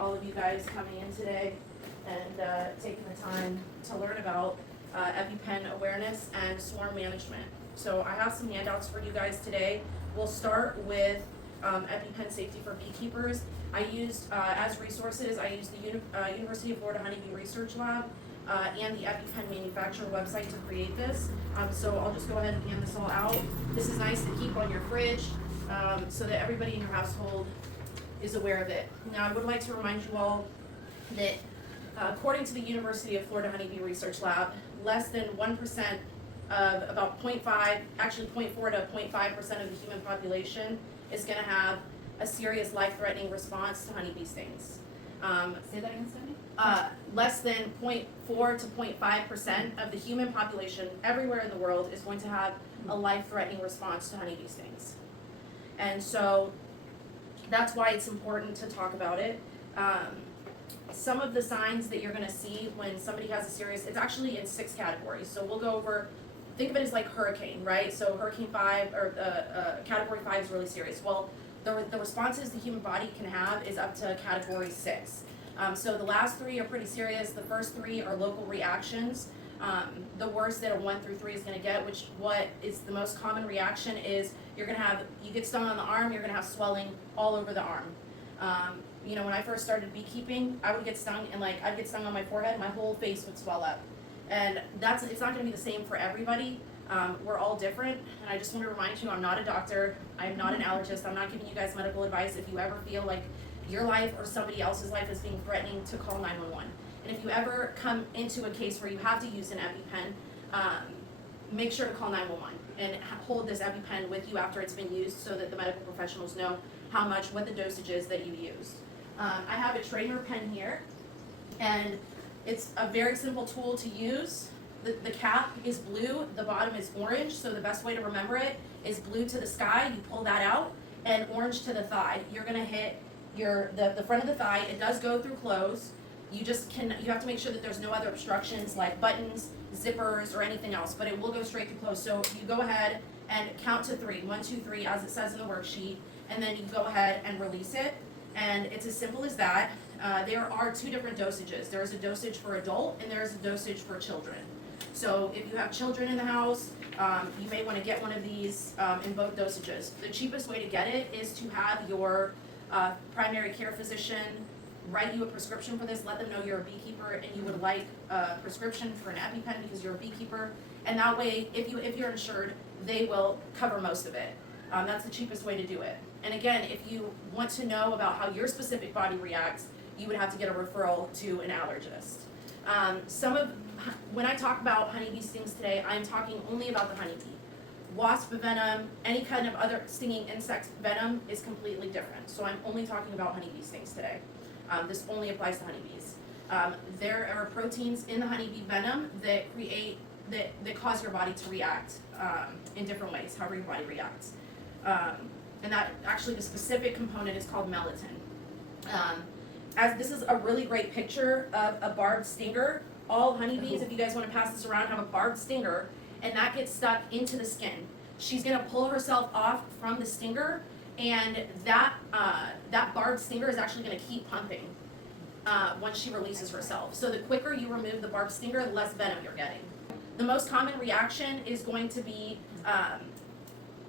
all of you guys coming in today and taking the time to learn about EpiPen awareness and swarm management. So I have some handouts for you guys today. We'll start with EpiPen safety for beekeepers. I used, as resources, I used the University of Florida Honeybee Research Lab and the EpiPen manufacturer website to create this. So I'll just go ahead and hand this all out. This is nice to keep on your fridge so that everybody in your household is aware of it. Now, I would like to remind you all that according to the University of Florida Honeybee Research Lab, less than 1% of about 0.5, actually 0.4 to 0.5% of the human population is going to have a serious life-threatening response to honeybee stings. Say that again, Stephanie? Less than 0.4 to 0.5% of the human population everywhere in the world is going to have a life-threatening response to honeybee stings. And so that's why it's important to talk about it. Some of the signs that you're gonna see when somebody has a serious, it's actually in 6 categories. So we'll go over, think of it as like hurricane, right? So hurricane 5, or category 5 is really serious. Well, the responses the human body can have is up to category 6. So the last 3 are pretty serious. The first 3 are local reactions. The worst that a 1 through 3 is going to get, which what is the most common reaction is you get stung on the arm, you're going to have swelling all over the arm. You know, when I first started beekeeping, I would get stung and I'd get stung on my forehead, my whole face would swell up. And it's not going to be the same for everybody. We're all different, and I just want to remind you, I'm not a doctor, I'm not an allergist, I'm not giving you guys medical advice. If you ever feel like your life or somebody else's life is being threatening, to call 911. And if you ever come into a case where you have to use an EpiPen, make sure to call 911 and hold this EpiPen with you after it's been used so that the medical professionals know what the dosage is that you used. I have a trainer pen here, and it's a very simple tool to use. The cap is blue, the bottom is orange, so the best way to remember it is blue to the sky, you pull that out, and orange to the thigh. You're gonna hit the front of the thigh. It does go through clothes. You have to make sure that there's no other obstructions like buttons, zippers, or anything else, but it will go straight through clothes. So you go ahead and count to 3, 1, 2, 3, as it says in the worksheet, and then you go ahead and release it. And it's as simple as that. There are 2 different dosages. There is a dosage for adult, and there is a dosage for children. So if you have children in the house, you may want to get one of these in both dosages. The cheapest way to get it is to have your primary care physician write you a prescription for this. Let them know you're a beekeeper and you would like a prescription for an EpiPen because you're a beekeeper. And that way, if you're insured, they will cover most of it. That's the cheapest way to do it. And again, if you want to know about how your specific body reacts, you would have to get a referral to an allergist. When I talk about honeybee stings today, I'm talking only about the honeybee. Wasp venom, any kind of other stinging insect venom is completely different. So I'm only talking about honeybee stings today. This only applies to honeybees. There are proteins in the honeybee venom that cause your body to react in different ways, however your body reacts. And that actually the specific component is called melatonin. As this is a really great picture of a barbed stinger. All honeybees, if you guys want to pass this around, have a barbed stinger, and that gets stuck into the skin. She's going to pull herself off from the stinger, and that barbed stinger is actually going to keep pumping once she releases herself. So the quicker you remove the barbed stinger, the less venom you're getting. The most common reaction is going to be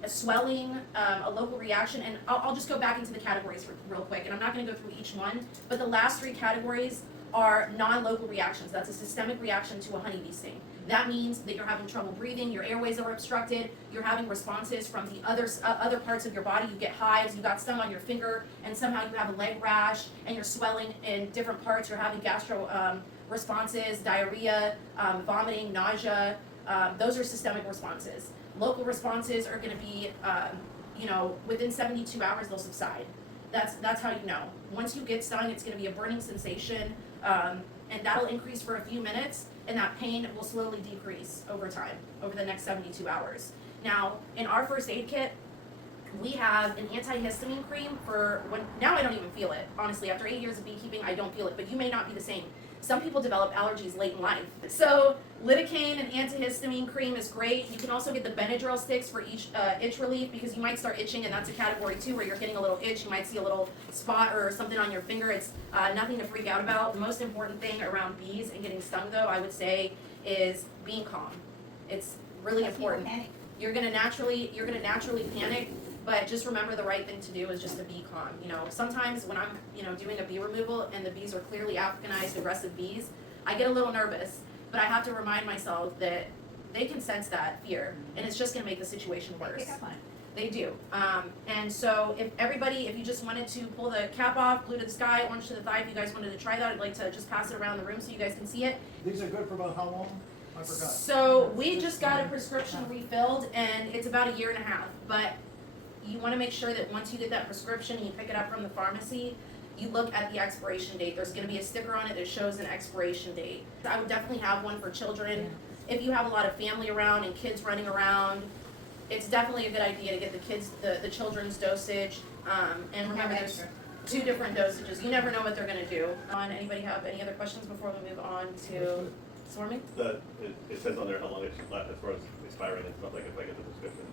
a swelling, a local reaction, and I'll just go back into the categories real quick, and I'm not going to go through each one, but the last 3 categories are non-local reactions. That's a systemic reaction to a honeybee sting. That means that you're having trouble breathing, your airways are obstructed, you're having responses from the other parts of your body. You get hives, you got stung on your finger, and somehow you have a leg rash, and you're swelling in different parts. You're having gastro responses, diarrhea, vomiting, nausea. Those are systemic responses. Local responses are going to be, within 72 hours they'll subside. That's how you know. Once you get stung, it's going to be a burning sensation, and that'll increase for a few minutes, and that pain will slowly decrease over time, over the next 72 hours. Now, in our first aid kit, we have an antihistamine cream for when, now I don't even feel it. Honestly, after 8 years of beekeeping, I don't feel it, but you may not be the same. Some people develop allergies late in life. So lidocaine and antihistamine cream is great. You can also get the Benadryl sticks for each itch relief, because you might start itching, and that's a category 2 where you're getting a little itch. You might see a little spot or something on your finger. It's nothing to freak out about. The most important thing around bees and getting stung, though, I would say, is being calm. It's really important. You're gonna naturally panic, but just remember the right thing to do is just to be calm. You know, sometimes when I'm, doing a bee removal and the bees are clearly Africanized, aggressive bees, I get a little nervous, but I have to remind myself that they can sense that fear, and it's just gonna make the situation worse. They do. And so if you just wanted to pull the cap off, blue to the sky, orange to the thigh, if you guys wanted to try that, I'd like to just pass it around the room so you guys can see it. These are good for about how long? I forgot. So we just got a prescription refilled, and it's about 1.5 years, but you wanna make sure that once you get that prescription and you pick it up from the pharmacy, you look at the expiration date. There's gonna be a sticker on it that shows an expiration date. I would definitely have one for children. If you have a lot of family around and kids running around, it's definitely a good idea to get the children's dosage. And remember, there's 2 different dosages. You never know what they're gonna do. Anybody have any other questions before we move on to swarming? It says on there how long it should last as far as expiring and stuff, like if I get the prescription,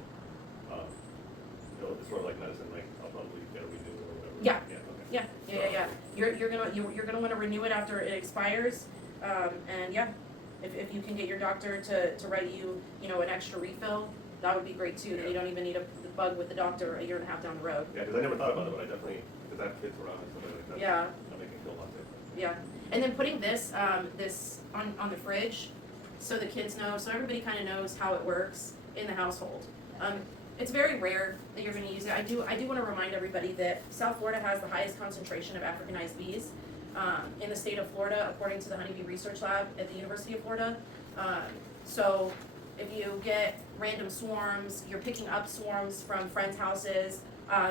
it's sort of like medicine, like I'll probably get a renew or whatever. Yeah. Okay. Yeah. You're gonna wanna renew it after it expires, and yeah, if you can get your doctor to write you, an extra refill, that would be great too, that you don't even need a bug with the doctor 1.5 years down the road. Yeah, because I never thought about it, but I definitely, because I have kids around and stuff like that. Yeah. That make me feel a lot different. Yeah, and then putting this on the fridge, so the kids know, so everybody kinda knows how it works in the household. It's very rare that you're gonna use it. I do wanna remind everybody that South Florida has the highest concentration of Africanized bees, in the state of Florida, according to the Honeybee Research Lab at the University of Florida. So if you get random swarms, you're picking up swarms from friends' houses,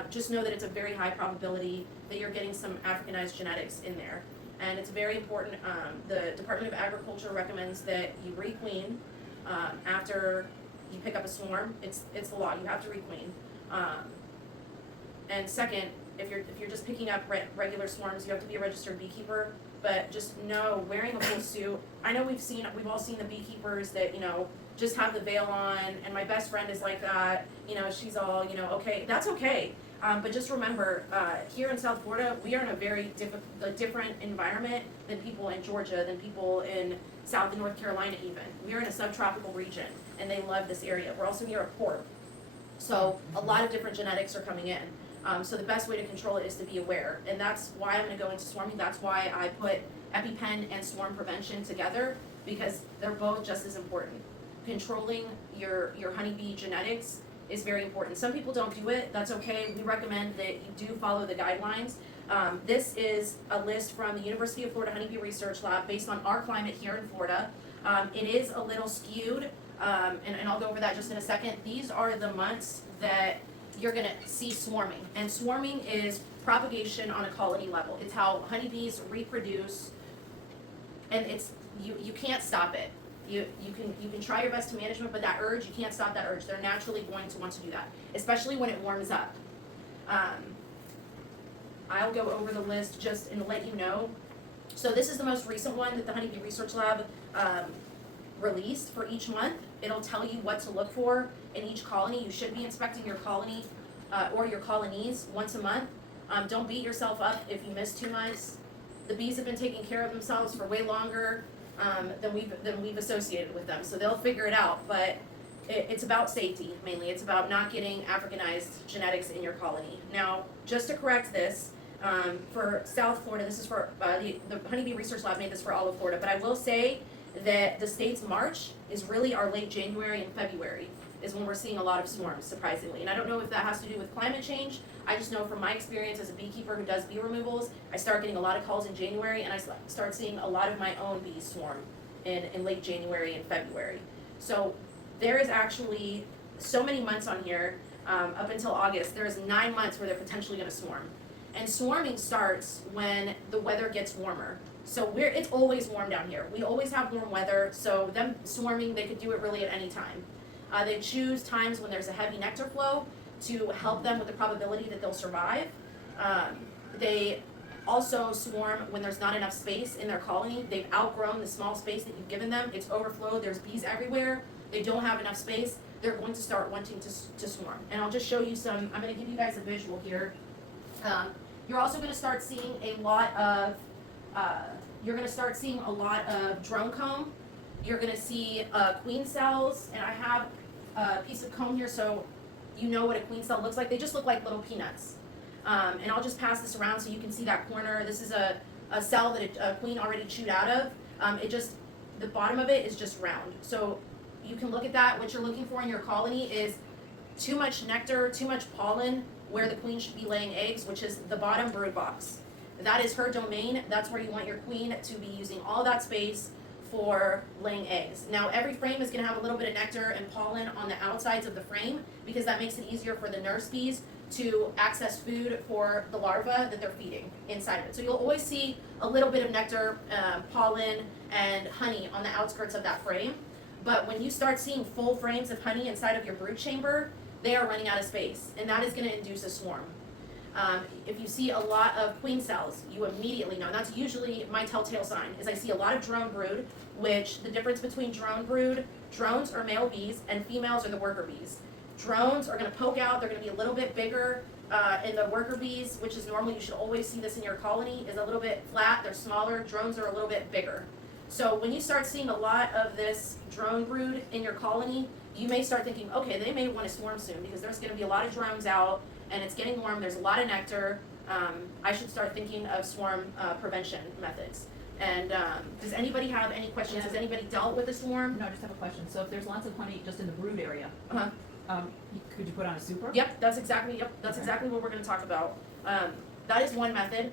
just know that it's a very high probability that you're getting some Africanized genetics in there. And it's very important, the Department of Agriculture recommends that you requeen, after you pick up a swarm. It's the law, you have to requeen. And second, if you're just picking up regular swarms, you have to be a registered beekeeper, but just know, wearing a full suit, I know we've all seen the beekeepers that, just have the veil on, and my best friend is like that, she's all, okay, that's okay. But just remember, here in South Florida, we are in a very different environment than people in Georgia, than people in South and North Carolina even. We are in a subtropical region, and they love this area. We're also near a port. So a lot of different genetics are coming in. So the best way to control it is to be aware. And that's why I'm gonna go into swarming. That's why I put EpiPen and swarm prevention together, because they're both just as important. Controlling your honeybee genetics is very important. Some people don't do it, that's okay. We recommend that you do follow the guidelines. This is a list from the University of Florida Honeybee Research Lab based on our climate here in Florida. It is a little skewed, and I'll go over that just in a second. These are the months that you're gonna see swarming. And swarming is propagation on a colony level. It's how honeybees reproduce, and you can't stop it. You can try your best to manage it, but that urge, you can't stop that urge. They're naturally going to want to do that, especially when it warms up. I'll go over the list just and let you know. So this is the most recent one that the Honeybee Research Lab released for each month. It'll tell you what to look for in each colony. You should be inspecting your colony or your colonies once a month. Don't beat yourself up if you miss 2 months. The bees have been taking care of themselves for way longer than we've associated with them, so they'll figure it out. But it's about safety mainly. It's about not getting Africanized genetics in your colony. Now, just to correct this, for South Florida, this is for the Honeybee Research Lab made this for all of Florida. But I will say that the state's March is really our late January and February is when we're seeing a lot of swarms, surprisingly. And I don't know if that has to do with climate change. I just know from my experience as a beekeeper who does bee removals, I start getting a lot of calls in January, and I start seeing a lot of my own bees swarm in late January and February. So there is actually so many months on here, up until August. There's 9 months where they're potentially gonna swarm. And swarming starts when the weather gets warmer. So it's always warm down here. We always have warm weather, so them swarming, they could do it really at any time. They choose times when there's a heavy nectar flow, to help them with the probability that they'll survive. They also swarm when there's not enough space in their colony. They've outgrown the small space that you've given them. It's overflowed. There's bees everywhere. They don't have enough space. They're going to start wanting to swarm. And I'll just show you some, I'm going to give you guys a visual here. You're also going to start seeing a lot of, drone comb. You're going to see queen cells, and I have a piece of comb here so you know what a queen cell looks like. They just look like little peanuts. And I'll just pass this around so you can see that corner. This is a cell that a queen already chewed out of. The bottom of it is just round. So you can look at that. What you're looking for in your colony is too much nectar, too much pollen where the queen should be laying eggs, which is the bottom brood box. That is her domain. That's where you want your queen to be using all that space for laying eggs. Now every frame is going to have a little bit of nectar and pollen on the outsides of the frame because that makes it easier for the nurse bees to access food for the larvae that they're feeding inside of it. So you'll always see a little bit of nectar, pollen, and honey on the outskirts of that frame. But when you start seeing full frames of honey inside of your brood chamber, they are running out of space, and that is going to induce a swarm. If you see a lot of queen cells, you immediately know. And that's usually my telltale sign, is I see a lot of drone brood, which the difference between drone brood, drones are male bees, and females are the worker bees. Drones are going to poke out, they're going to be a little bit bigger, and the worker bees, which is normal, you should always see this in your colony, is a little bit flat, they're smaller, drones are a little bit bigger. So when you start seeing a lot of this drone brood in your colony, you may start thinking, okay, they may want to swarm soon because there's going to be a lot of drones out and it's getting warm, there's a lot of nectar. I should start thinking of swarm prevention methods. And does anybody have any questions? Has anybody dealt with a swarm? No, I just have a question. So if there's lots of honey just in the brood area, Uh-huh. could you put on a super? Yep, that's exactly Okay. exactly what we're going to talk about. That is one method.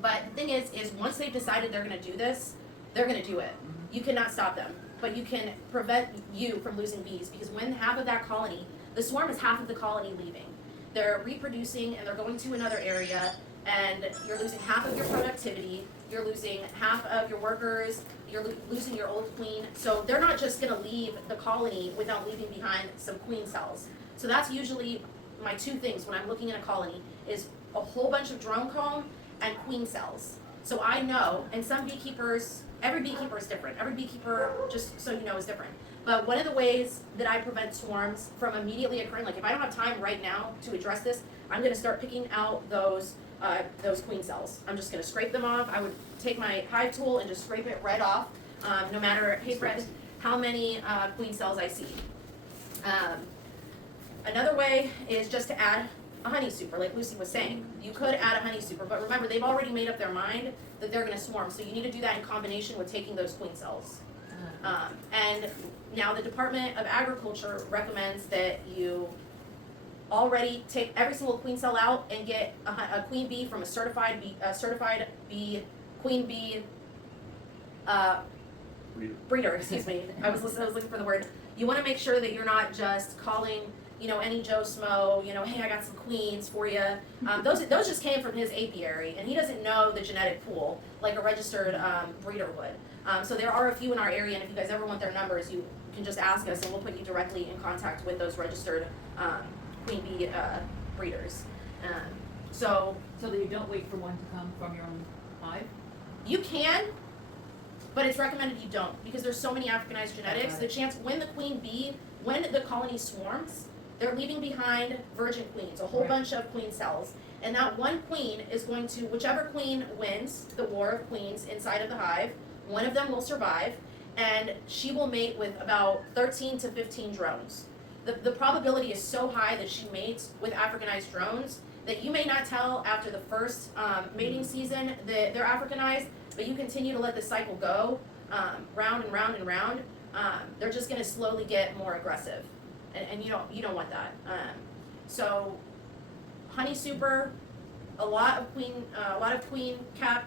But the thing is once they've decided they're going to do this, they're going to do it. You cannot stop them. But you can prevent you from losing bees because when half of that colony, the swarm is half of the colony leaving. They're reproducing and they're going to another area and you're losing half of your productivity, you're losing half of your workers, you're losing your old queen. So they're not just going to leave the colony without leaving behind some queen cells. So that's usually my two things when I'm looking at a colony is a whole bunch of drone comb and queen cells. So I know, and some beekeepers, every beekeeper is different. Every beekeeper, just so you know, is different. But one of the ways that I prevent swarms from immediately occurring, like if I don't have time right now to address this, I'm going to start picking out those queen cells. I'm just going to scrape them off. I would take my hive tool and just scrape it right off, no matter, hey Fred, how many queen cells I see. Another way is just to add a honey super, like Lucy was saying. You could add a honey super, but remember, they've already made up their mind that they're going to swarm, so you need to do that in combination with taking those queen cells. And now the Department of Agriculture recommends that you already take every single queen cell out and get a queen bee from a certified queen bee breeder. Excuse me. I was looking for the word. You want to make sure that you're not just calling, any Joe Smo, hey, I got some queens for you. Those just came from his apiary, and he doesn't know the genetic pool like a registered breeder would. So there are a few in our area, and if you guys ever want their numbers, you can just ask us, and we'll put you directly in contact with those registered queen bee breeders. So that you don't wait for one to come from your own hive? you can, but it's recommended you don't because there's so many Africanized genetics. The chance when the colony swarms, they're leaving behind virgin queens, a whole bunch of queen cells. And that one queen is going to, whichever queen wins the war of queens inside of the hive, one of them will survive, and she will mate with about 13 to 15 drones. The probability is so high that she mates with Africanized drones that you may not tell after the first mating season that they're Africanized, but you continue to let the cycle go round and round and round. They're just going to slowly get more aggressive, and you don't want that. So, honey super, a lot of queen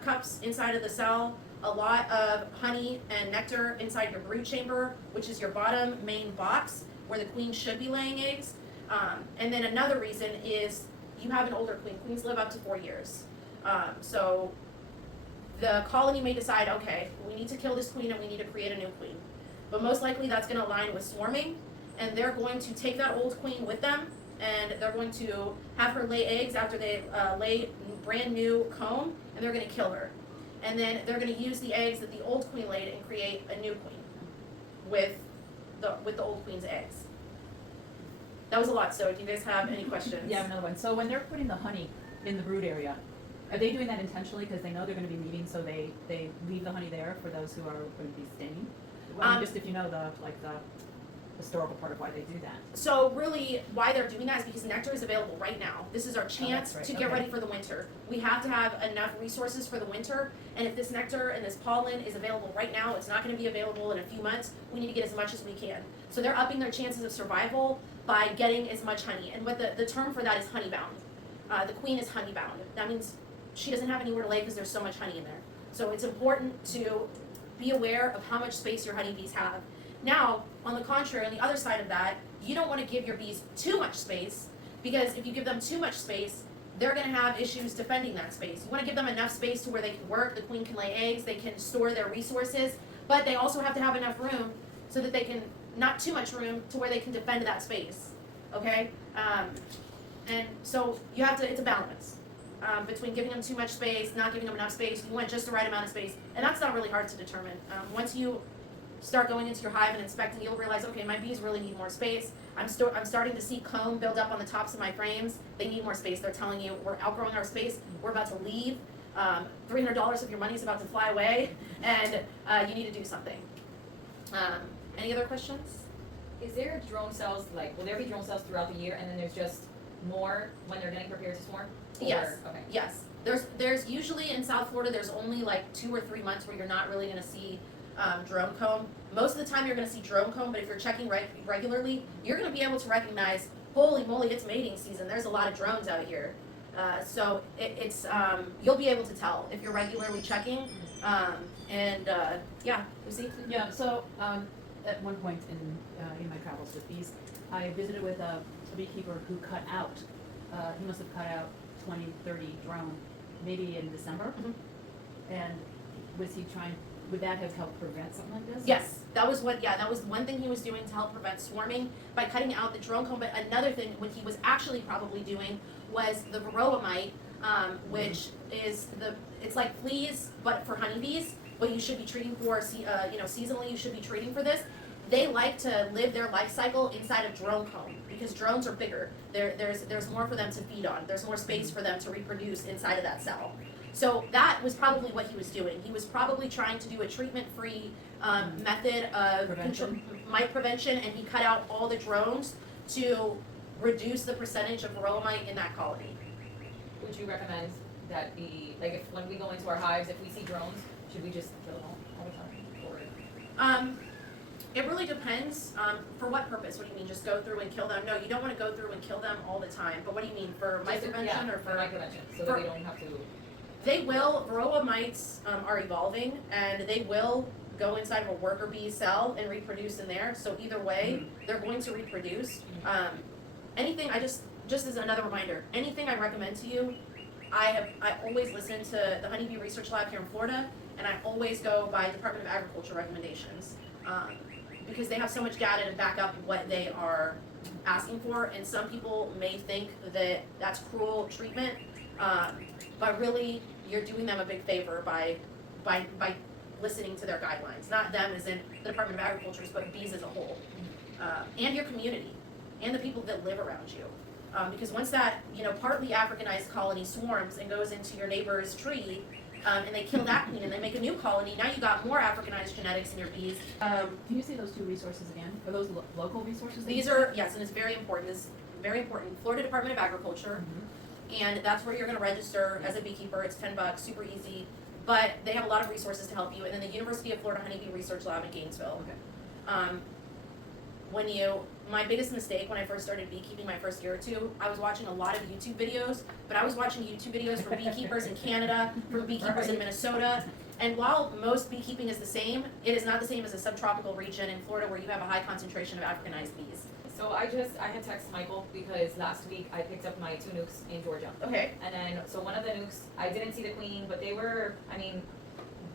cups inside of the cell, a lot of honey and nectar inside your brood chamber, which is your bottom main box where the queen should be laying eggs. And then another reason is you have an older queen. Queens live up to 4 years. So the colony may decide, okay, we need to kill this queen and we need to create a new queen. But most likely that's going to align with swarming, and they're going to take that old queen with them, and they're going to have her lay eggs after they lay brand new comb, and they're going to kill her. And then they're going to use the eggs that the old queen laid and create a new queen with the old queen's eggs. That was a lot. So do you guys have any questions? Yeah, I have another one. So when they're putting the honey in the brood area, are they doing that intentionally because they know they're going to be leaving, so they leave the honey there for those who are going to be staying? Well, just if you know the historical part of why they do that. So really, why they're doing that is because nectar is available right now. This is our chance right. to get Okay. ready for the winter. We have to have enough resources for the winter, and if this nectar and this pollen is available right now, it's not going to be available in a few months. We need to get as much as we can. So they're upping their chances of survival by getting as much honey. And what the term for that is honeybound. The queen is honeybound. That means she doesn't have anywhere to lay because there's so much honey in there. So it's important to be aware of how much space your honeybees have. Now, on the contrary, on the other side of that, you don't want to give your bees too much space, because if you give them too much space, they're going to have issues defending that space. You want to give them enough space to where they can work, the queen can lay eggs, they can store their resources, but they also have to have enough room so that they can, not too much room to where they can defend that space, okay? And so you have to, it's a balance between giving them too much space, not giving them enough space. You want just the right amount of space, and that's not really hard to determine. Once you start going into your hive and inspecting, you'll realize, okay, my bees really need more space. I'm starting to see comb build up on the tops of my frames. They need more space. They're telling you, we're outgrowing our space. We're about to leave. $300 of your money is about to fly away, and you need to do something. Any other questions? Is there drone cells, like, will there be drone cells throughout the year and then there's just more when they're getting prepared to swarm? Or- Yes. Okay. Yes. There's usually in South Florida, there's only like 2 or 3 months where you're not really going to see drone comb. Most of the time you're going to see drone comb, but if you're checking regularly, you're going to be able to recognize, holy moly, it's mating season. There's a lot of drones out here. So it's you'll be able to tell if you're regularly checking. Yeah, Lucy? Yeah, so at one point in my travels with bees, I visited with a beekeeper who cut out, he must have cut out 20, 30 drone, maybe in December. Mhm. And was he trying, would that have helped prevent something like this? Yes, that was one thing he was doing to help prevent swarming by cutting out the drone comb. But another thing, what he was actually probably doing was the varroa mite, which is it's like fleas, but for honeybees. What you should be treating for, seasonally, you should be treating for this. They like to live their life cycle inside of drone comb because drones are bigger. There's more for them to feed on. There's more space for them to reproduce inside of that cell. So that was probably what he was doing. He was probably trying to do a treatment-free method of mite prevention, and he cut out all the drones to reduce the percentage of varroa mite in that colony. Would you recommend that if when we go into our hives, if we see drones, should we just kill them all the time? Or It really depends. For what purpose? What do you mean? Just go through and kill them? No, you don't want to go through and kill them all the time. But what do you mean? For mite prevention or for mite prevention, so for- that we don't have to. They will. Varroa mites are evolving, and they will go inside of a worker bee cell and reproduce in there. So either way, they're going to reproduce. Anything. Just as another reminder, anything I recommend to you, I always listen to the Honeybee Research Lab here in Florida, and I always go by Department of Agriculture recommendations. Because they have so much data to back up what they are asking for, and some people may think that that's cruel treatment, but really you're doing them a big favor by listening to their guidelines. Not them as in the Department of Agriculture, but bees as a whole, and your community, and the people that live around you. Because once that partly Africanized colony swarms and goes into your neighbor's tree, and they kill that queen and they make a new colony, now you got more Africanized genetics in your bees. Can you say those 2 resources again? Are those local resources? that These you are, said? yes, and it's very important. This is very important. Florida Department of Agriculture, and that's where you're going to register as a beekeeper. It's $10, super easy, but they have a lot of resources to help you. And then the University of Florida Honeybee Research Lab in Gainesville. Okay. My biggest mistake when I first started beekeeping my first year or two, I was watching a lot of YouTube videos, but I was watching YouTube videos from beekeepers in Canada, from beekeepers in Minnesota, and while most beekeeping is the same, it is not the same as a subtropical region in Florida where you have a high concentration of Africanized bees. So I had texted Michael because last week I picked up my 2 nukes in Georgia. Okay. And then, so one of the nukes, I didn't see the queen, but they were,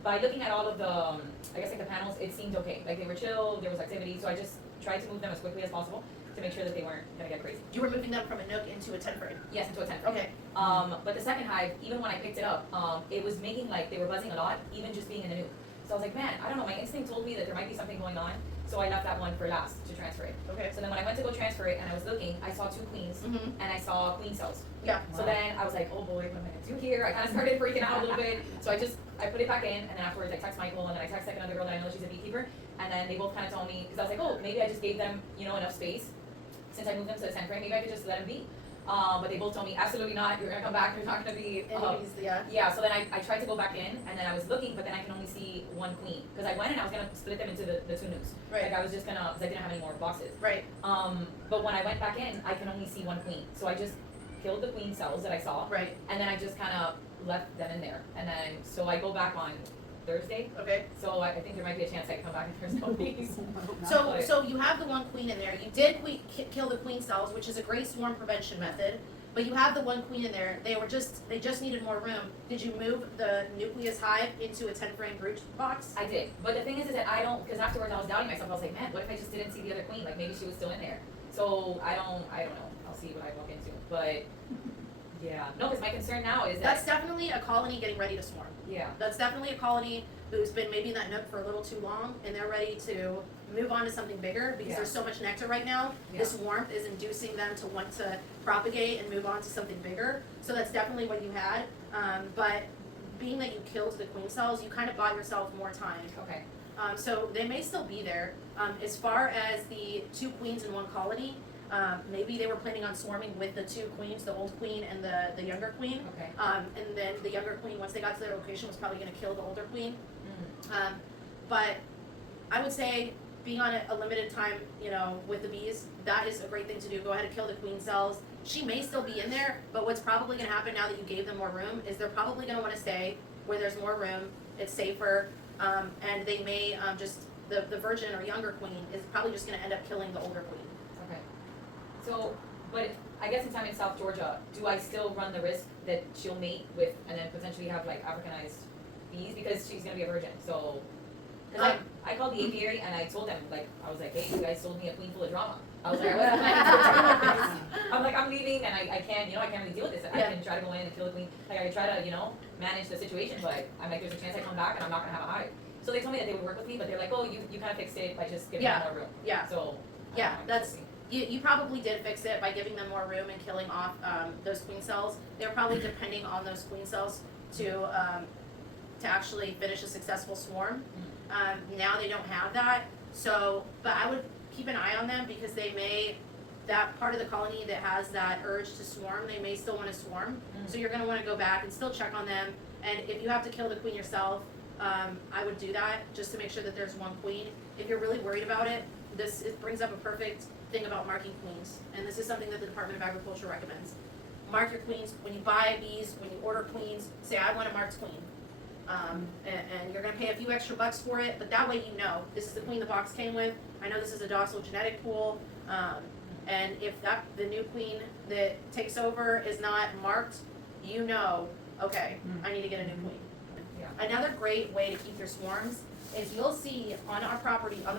by looking at all of the, the panels, it seemed okay. Like they were chill, there was activity, so I just tried to move them as quickly as possible. to make sure that they weren't gonna get crazy. You were moving them from a nook into a tent frame. Yes, into a tent frame. Okay. But the second hive, even when I picked it up, it was making like, they were buzzing a lot, even just being in the nuke. So I was like, man, I don't know, my instinct told me that there might be something going on, so I left that one for last to transfer it. Okay. So then when I went to go transfer it and I was looking, I saw 2 queens Mm-hmm. and I saw queen cells. Yeah. So then I was like, oh boy, what am I gonna do here? I kind of started freaking out a little bit. So I put it back in, and then afterwards I text Michael, and then I text like another girl that I know, she's a beekeeper, and then they both kind of told me, because I was like, oh, maybe I just gave them, you know, enough space. Since I moved them to the tent frame, maybe I could just let them be. But they both told me, absolutely not, you're gonna come back, there's not gonna be, Anybody's, yeah. yeah, so then I tried to go back in, and then I was looking, but then I can only see 1 queen. Because I went and I was gonna split them into the 2 nukes. Right. Like I was just gonna, because I didn't have any more boxes. Right. But when I went back in, I can only see 1 queen. So I just killed the queen cells that I saw, Right. and then I just kind of left them in there. And then, so I go back on Thursday, Okay. so I think there might be a chance I can come back and there's no bees. So you have the 1 queen in there. You did kill the queen cells, which is a great swarm prevention method. But you have the 1 queen in there. They just needed more room. Did you move the nucleus hive into a 10-frame brood box? I did, but the thing is that I don't, because afterwards I was doubting myself. I was like, man, what if I just didn't see the other queen? Like maybe she was still in there. So I don't know. I'll see what I walk into. But yeah, no, because my concern now is that That's definitely a colony getting ready to swarm. yeah, That's definitely a colony who's been maybe in that nook for a little too long, and they're ready to move on to something bigger because Yeah. there's so much nectar right now. Yeah. This warmth is inducing them to want to propagate and move on to something bigger. So that's definitely what you had. But being that you killed the queen cells, you kind of bought yourself more time. okay, So they may still be there. As far as the 2 queens in 1 colony, maybe they were planning on swarming with the 2 queens, the old queen and the younger queen. okay. And then the younger queen, once they got to their location, was probably going to kill the older queen. Mm. But I would say being on a limited time, you know, with the bees, that is a great thing to do. Go ahead and kill the queen cells. She may still be in there, but what's probably going to happen now that you gave them more room is they're probably going to want to stay where there's more room, it's safer, and they may just, the virgin or younger queen is probably just going to end up killing the older queen. Okay. So, but I guess since I'm in South Georgia, do I still run the risk that she'll mate with and then potentially have like Africanized bees because she's gonna be a virgin? So, because I called the apiary and I told them, like, I was like, hey, you guys sold me a queen full of drama. I was like, I wasn't planning to deal with this. I'm like, I'm leaving and I can't, you know, I can't really deal with this. I Yeah. can try to go in and kill the queen. Like, I can try to, you know, manage the situation, but I'm like, there's a chance I come back and I'm not gonna have a hive. So they told me that they would work with me, but they're like, oh, you kind of fixed it by just giving Yeah. them more room. Yeah. So, I Yeah, don't know, that's- we'll see. You probably did fix it by giving them more room and killing off those queen cells. They're probably depending on those queen cells to actually finish a successful swarm. Now they don't have that, so, but I would keep an eye on them because they may, that part of the colony that has that urge to swarm, they may still want to swarm. So you're gonna wanna go back and still check on them, and if you have to kill the queen yourself, I would do that, just to make sure that there's 1 queen. If you're really worried about it, it brings up a perfect thing about marking queens, and this is something that the Department of Agriculture recommends. Mark your queens, when you buy bees, when you order queens, say, I want a marked queen. And you're gonna pay a few extra bucks for it, but that way you know, this is the queen the box came with, I know this is a docile genetic pool, and if the new queen that takes over is not marked, you know, okay, I need to get a new queen. Yeah. Another great way to keep your swarms is you'll see on the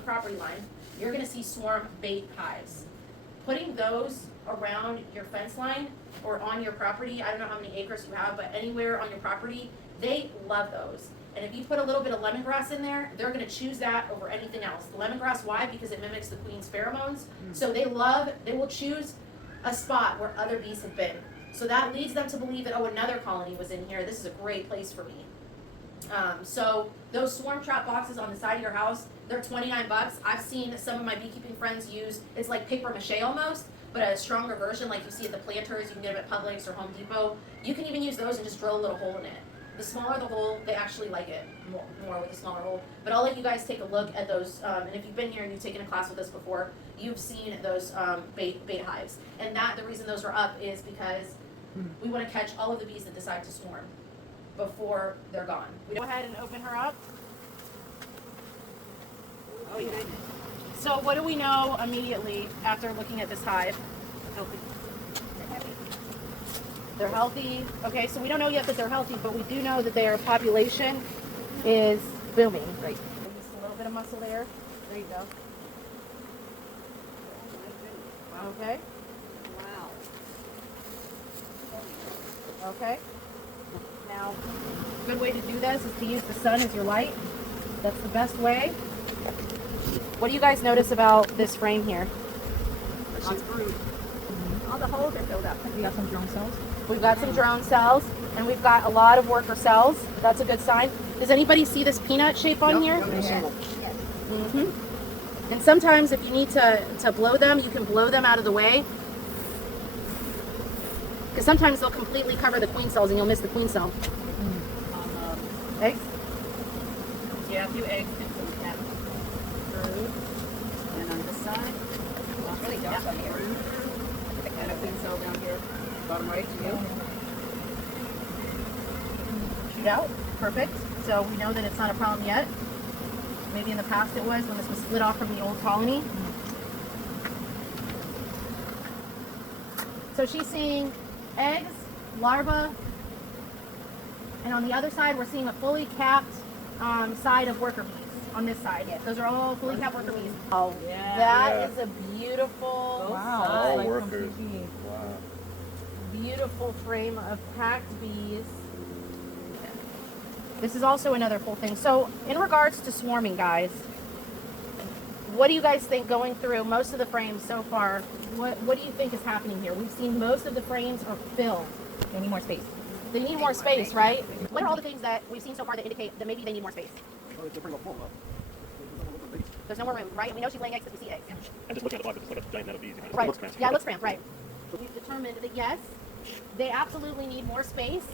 property line, you're gonna see swarm bait hives. Putting those around your fence line or on your property, I don't know how many acres you have, but anywhere on your property, they love those. And if you put a little bit of lemongrass in there, they're gonna choose that over anything else. The lemongrass, why? Because it mimics the queen's pheromones. So they will choose a spot where other bees have been. So that leads them to believe that, oh, another colony was in here, this is a great place for me. So those swarm trap boxes on the side of your house, they're $29. I've seen some of my beekeeping friends use, it's like paper mache almost, but a stronger version like you see at the planters, you can get them at Publix or Home Depot. You can even use those and just drill a little hole in it. The smaller the hole, they actually like it more with the smaller hole. But I'll let you guys take a look at those, and if you've been here and you've taken a class with us before, you've seen those bait hives. And the reason those are up is because we want to catch all of the bees that decide to swarm before they're gone. Go ahead and open her up. Oh, you did. So what do we know immediately after looking at this hive? They're healthy. Okay, so we don't know yet that they're healthy, but we do know that their population is booming. Right. Just a little bit of muscle there. There you go. Okay. Wow. Okay. Now, a good way to do this is to use the sun as your light. That's the best way. What do you guys notice about this frame here? All the holes are filled up. We got some drone cells. We've got some drone cells, and we've got a lot of worker cells. That's a good sign. Does anybody see this peanut shape on here? Mm-hmm. And sometimes if you need to blow them, you can blow them out of the way. Because sometimes they'll completely cover the queen cells and you'll miss the queen cell. Eggs? Yeah, a few eggs and some cat food. And on this side, It's really dark on here. and a queen cell down here. Bottom right, you. Shoot out. Perfect. So we know that it's not a problem yet. Maybe in the past it was when this was split off from the old colony. So she's seeing eggs, larvae, and on the other side we're seeing a fully capped side of worker bees. On this side, yes. Those are all fully capped worker bees. Oh, Yeah. that is a beautiful, All workers. Wow. beautiful frame of packed bees. This is also another cool thing. So, in regards to swarming, guys, what do you guys think going through most of the frames so far? What do you think is happening here? We've seen most of the frames are filled. They need more space. They need more space, right? What are all the things that we've seen so far that indicate that maybe they need more space? There's no more room, right? And we know she's laying eggs because we see eggs. And just looking at the box, it's just like a giant net of bees. You know, it Right. looks cramped. Yeah, it looks cramped, right. We've determined that yes, they absolutely need more space,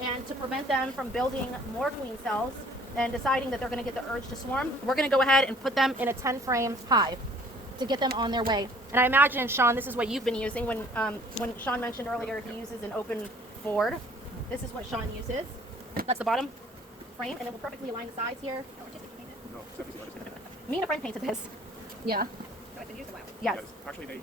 and to prevent them from building more queen cells and deciding that they're going to get the urge to swarm, we're going to go ahead and put them in a 10-frame hive to get them on their way. And I imagine, Sean, this is what you've been using when Sean mentioned earlier he uses an open board. This is what Sean uses. That's the bottom frame, and it will perfectly align the sides here. Me and a friend painted this. Yeah. So it's been used a while. Yes. Actually, bees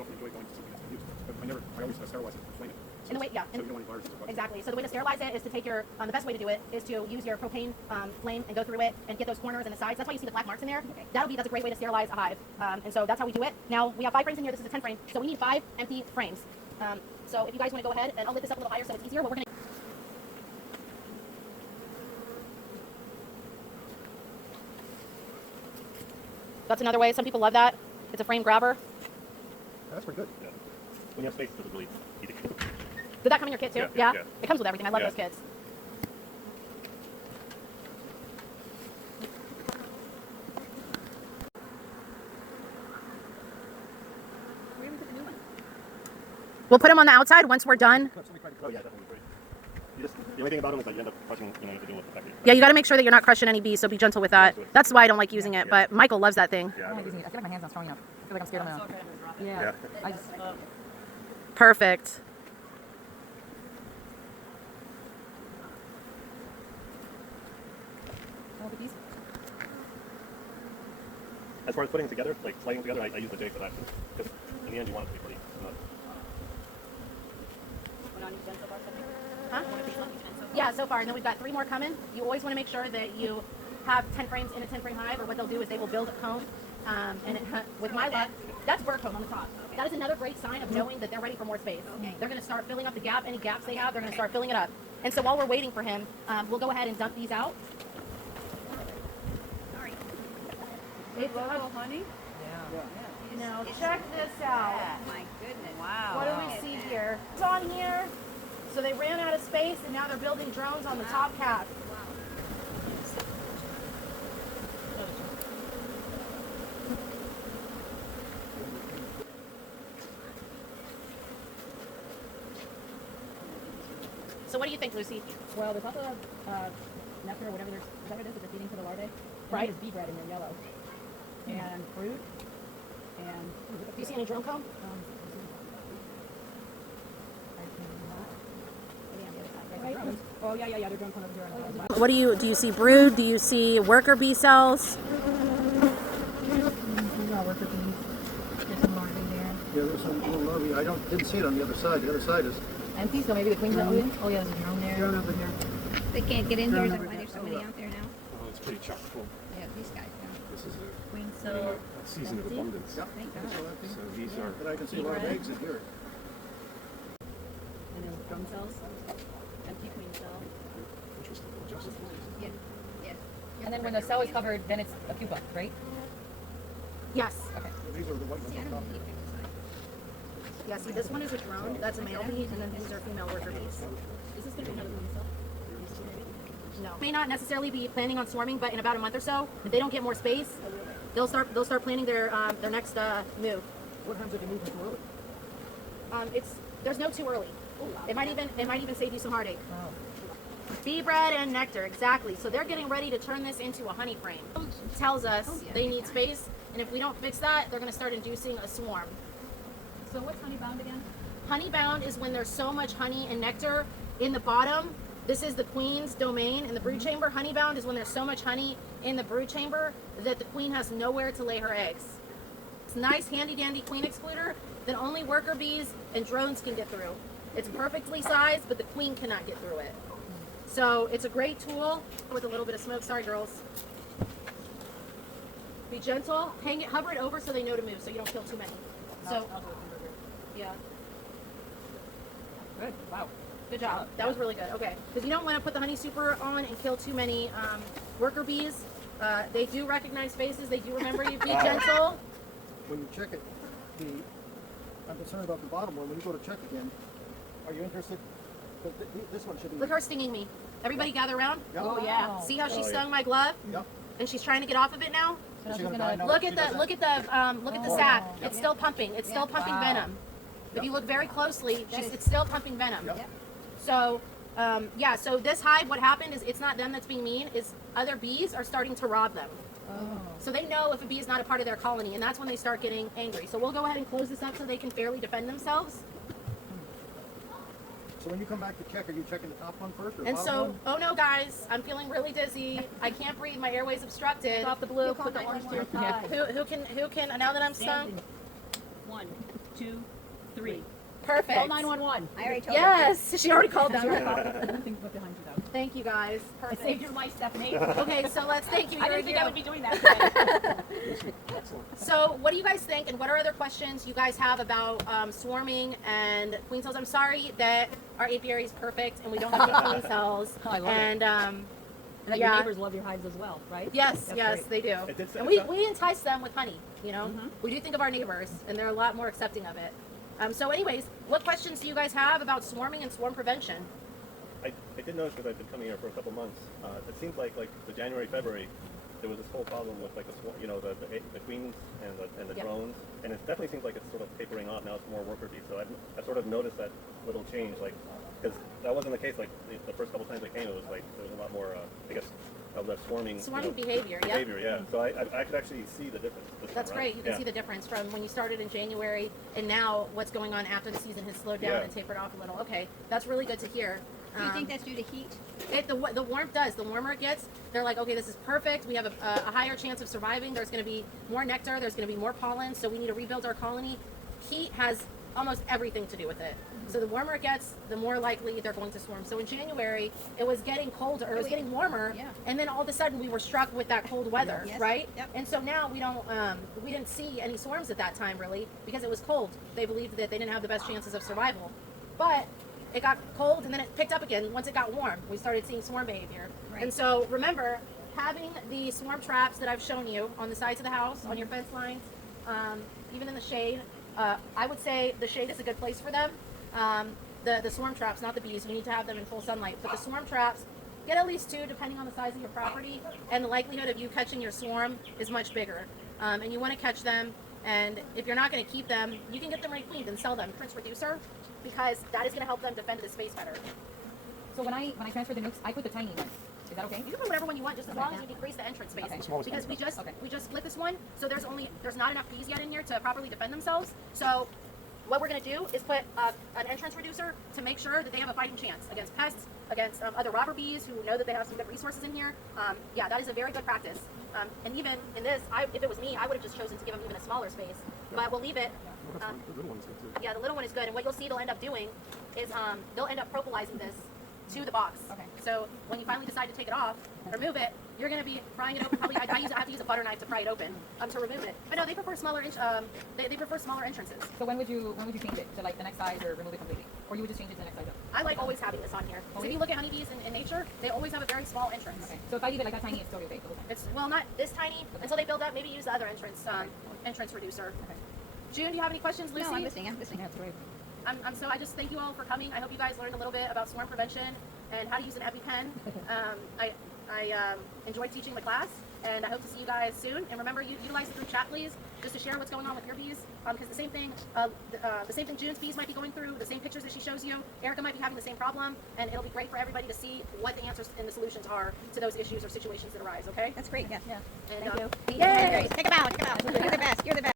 often enjoy going to something that's been used, but I always sterilize it and flame it. In the way, yeah. So you don't want any viruses or bugs. Exactly. So the way to sterilize it is to take your, the best way to do it is to use your propane flame and go through it and get those corners and the sides. That's why you see the black marks in there. Okay. That's a great way to sterilize a hive. And so that's how we do it. Now we have 5 frames in here. This is a 10 frame. So we need 5 empty frames. So if you guys want to go ahead, and I'll lift this up a little higher so it's easier. What we're gonna That's another way. Some people love that. It's a frame grabber. That's pretty good. Yeah. When you have space, it's really easy. Did that come in your kit too? Yeah. It comes with everything. I love Yeah. those kits. Where even put the new one? We'll put them on the outside once we're done. Oh yeah, definitely great. The only thing about them is that you end up crushing, you know, you have to deal with the fact that Yeah, you got to make sure that you're not crushing any bees, so be gentle with that. That's why I don't like using it, but Michael loves that thing. yeah, I don't like using it. I feel like my hand's not strong enough. I feel like I'm scared I'm gonna. Yeah. Yeah. I just. Perfect. Oh, the bees. As far as putting together, like sliding together, I use the jig for that. Because in the end, you want it to be pretty. Huh? Yeah, so far. And then we've got 3 more coming. You always want to make sure that you have 10 frames in a 10-frame hive, or what they'll do is they will build a comb. And with my luck, that's bird comb on the top. That is another great sign of knowing that they're ready for more space. Okay. They're going to start filling up the gap. Any gaps they have, they're going to start filling it up. And so while we're waiting for him, we'll go ahead and dump these out. Sorry. honey. Now check this out. Oh my goodness. Wow. What do we see here? It's on here. So they ran out of space and now they're building drones on the top cap. So what do you think, Lucy? Well, there's lots of nectar or whatever is that what it is that they're feeding to the larvae? And Right. There's bee bread in there, yellow. And fruit. And Do you see any drone comb? Oh yeah, they're drone comb over here on the left. What do you see brood? Do you see worker bee cells? Worker bees. There's some larvae there. Yeah, there's some little larvae. I didn't see it on the other side. The other side is Empty, so maybe the queen's not moving. Oh yeah, there's a drone there. drone over here. They can't get in here. Is that why there's so many out there now? it's pretty chock full. Yeah, these guys, yeah. This is Queen a cell. season of empty. abundance. Yep. Thank God. So these are, But I can see a lot of eggs in here. And then drum cells, empty queen cell. interesting. Joseph. Yeah, yes. And then when the cell is covered, then it's a pupa, right? Yes. These are the white ones See, I on don't top. need exercise. Yeah, see, this one is a drone, that's a male bee, and then these are female worker bees. Is this gonna be another queen cell? No. May not necessarily be planning on swarming, but in about a month or so, if they don't get more space, they'll start planning their next move. What happens if you move them too early? There's no too early. It might even save you some heartache. Bee bread and nectar, exactly. So they're getting ready to turn this into a honey frame. Tells us they need space, and if we don't fix that, they're going to start inducing a swarm. So what's honey bound again? Honey bound is when there's so much honey and nectar in the bottom. This is the queen's domain in the brood chamber. Honey bound is when there's so much honey in the brood chamber that the queen has nowhere to lay her eggs. It's a nice handy dandy queen excluder that only worker bees and drones can get through. It's perfectly sized, but the queen cannot get through it. So it's a great tool with a little bit of smoke. Sorry, girls. Be gentle. Hang it, hover it over so they know to move, so you don't kill too many. So, yeah. Good, wow. Good job. That was really good. Okay. Because you don't want to put the honey super on and kill too many worker bees. They do recognize faces. They do remember you. Be gentle. When you check it, I'm concerned about the bottom one. When you go to check again, are you interested? This one should be. Look her stinging me. Everybody gather around. Yep. Oh, yeah. See how she Oh, yeah. stung my glove? Yep. And she's trying to get off of it now? Is she gonna die now? Look at the sac. It's still pumping. It's still pumping Wow. venom. If you look very closely, That is- it's still pumping venom. Yep. Yep. So, yeah, so this hive, what happened is it's not them that's being mean, is other bees are starting to rob them. So they know if a bee is not a part of their colony, and that's when they start getting angry. So we'll go ahead and close this up so they can fairly defend themselves. So when you come back to check, are you checking the top one first or And bottom so, one? oh no, guys, I'm feeling really dizzy. I can't breathe. My airway's obstructed. Stop the blue, You call put the orange to your 911. thigh. Who can? Now that I'm stung, 1, 2, 3. perfect. Call 911. I already told her. Yes, she already called them. Nothing but behind you though. Thank you, guys. I Perfect. saved your life, Stephanie. Okay, so let's thank you. I You're a didn't think I hero. would be doing that today. So, what do you guys think, and what are other questions you guys have about swarming and queen cells? I'm sorry that our apiary is perfect and we don't have any queen cells. I love it. And And that Yeah. your neighbors love your hives as well, right? yes, That's yes, great. they do. It did say And that. we entice them with honey. You know, Mhm. we do think of our neighbors, and they're a lot more accepting of it. So, anyways, what questions do you guys have about swarming and swarm prevention? I did notice because I've been coming here for a couple months. It seems like the January, February, there was this whole problem with like the queens and the Yep. drones, and it definitely seems like it's sort of tapering off now. It's more worker bees. So I've sort of noticed that little change, like because that wasn't the case. Like the first couple times I came, it was like there was a lot more, I guess, of the swarming. Swarming behavior, yeah. Behavior, yeah. So I could actually see the difference. This That's time around. great. You can Yeah. see the difference from when you started in January and now what's going on after the season has slowed down Yeah. and tapered off a little. Okay, that's really good to hear. Do you think that's due to heat? The warmth does. The warmer it gets, they're like, okay, this is perfect. We have a higher chance of surviving. There's going to be more nectar. There's going to be more pollen. So we need to rebuild our colony. Heat has almost everything to do with it. So the warmer it gets, the more likely they're going to swarm. So in January, it was getting colder, or it was getting warmer, Yeah. and then all of a sudden we were struck with that cold weather, Yes. right? Yep. And so now we didn't see any swarms at that time really because it was cold. They believed that they didn't have the best chances of survival, but it got cold and then it picked up again once it got warm. We started seeing swarm behavior. Right. And so remember, having the swarm traps that I've shown you on the sides of the house, on your fence lines, even in the shade, I would say the shade is a good place for them. The swarm traps, not the bees, you need to have them in full sunlight. But the swarm traps, get at least 2 depending on the size of your property, and the likelihood of you catching your swarm is much bigger. And you want to catch them, and if you're not going to keep them, you can get them reclaimed and sell them, Prince Reducer, because that is going to help them defend the space better. So when I transfer the nukes, I put the tiny one. Is that okay? You can put whatever one you want, just as long as you decrease the entrance space. Okay. The smallest Because one. we just split this one, so there's not enough bees yet in here to properly defend themselves. So what we're going to do is put an entrance reducer to make sure that they have a fighting chance against pests, against other robber bees who know that they have some good resources in here. Yeah, that is a very good practice. And even in this, if it was me, I would have just chosen to give them even a smaller space. But we'll leave it. Well, that's fine. The little one's good too. Yeah, the little one is good. And what you'll see they'll end up doing is they'll end up propylizing this to the box. Okay. So when you finally decide to take it off, remove it, you're gonna be frying it open. Probably, I have to use a butter knife to fry it open, to remove it. But no, they prefer smaller, they prefer smaller entrances. So when would you change it to like the next size or remove it completely? Or you would just change it to the next size up? I like always having this on here. So if you look at honeybees in nature, they always have a very small entrance. Okay. So if I leave it like that tiny, it's still okay the whole time. It's, well, not this tiny, until they build up, maybe use the other entrance reducer. Okay. June, do you have any questions, Lucy? No, I'm listening, I'm listening. That's great. So I just thank you all for coming. I hope you guys learned a little bit about swarm prevention and how to use an EpiPen. I enjoyed teaching the class, and I hope to see you guys soon. And remember, utilize the group chat, please, just to share what's going on with your bees. Because the same thing June's bees might be going through, the same pictures that she shows you, Erica might be having the same problem, and it'll be great for everybody to see what the answers and the solutions are to those issues or situations that arise. Okay? That's great, yeah. Yeah. And, Thank you. Yay! Great. Take a bow, take a bow. You're the best, you're the best.